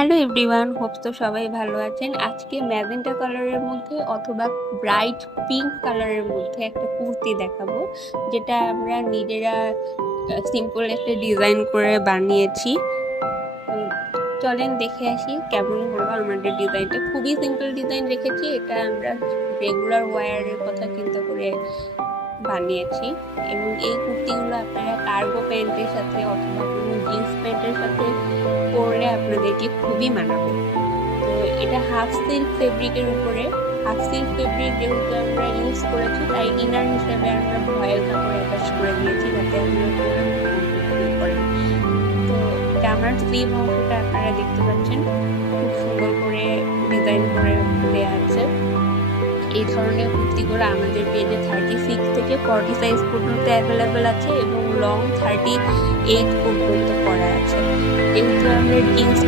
Hello everyone, hope তো সবাই ভালো আছেন। আজকে ম্যাজেন্টা কালারের মধ্যে অথবা ব্রাইট পিঙ্ক কালারের মধ্যে একটা কুর্তি দেখাবো, যেটা আমরা নিজেরা সিম্পল একটা ডিজাইন করে বানিয়েছি। চলেন দেখে আসি কেমন হলো আমাদের ডিজাইনটা। খুবই সিম্পল ডিজাইন রেখেছি, এটা আমরা রেগুলার ওয়্যারের কথা চিন্তা করে বানিয়েছি। এবং এই কুর্তিগুলো আপনারা কার্গো প্যান্টের সাথে অথবা কোনো জিন্স প্যান্টের সাথে পরলে আপনাদেরকে খুবই মানাবে। তো এটা হাফ সিল্ক ফেব্রিকের উপরে, হাফ সিল্ক ফেব্রিক যেহেতু আমরা ইউজ করেছি তাই ইনার হিসেবে আমরা ভয়েল কাপড় অ্যাটাচ করে দিয়েছি যাতে আপনারা ফিল করেন। তো জামার স্লিভ অংশটা আপনারা দেখতে পাচ্ছেন খুব সুন্দর করে ডিজাইন করে দেওয়া আছে। এই ধরনের কুর্তিগুলো আমাদের পেজে 36 থেকে 40 সাইজ পর্যন্ত অ্যাভেলেবেল আছে এবং লং 38 পর্যন্ত করা আছে। যেহেতু আমরা জিন্স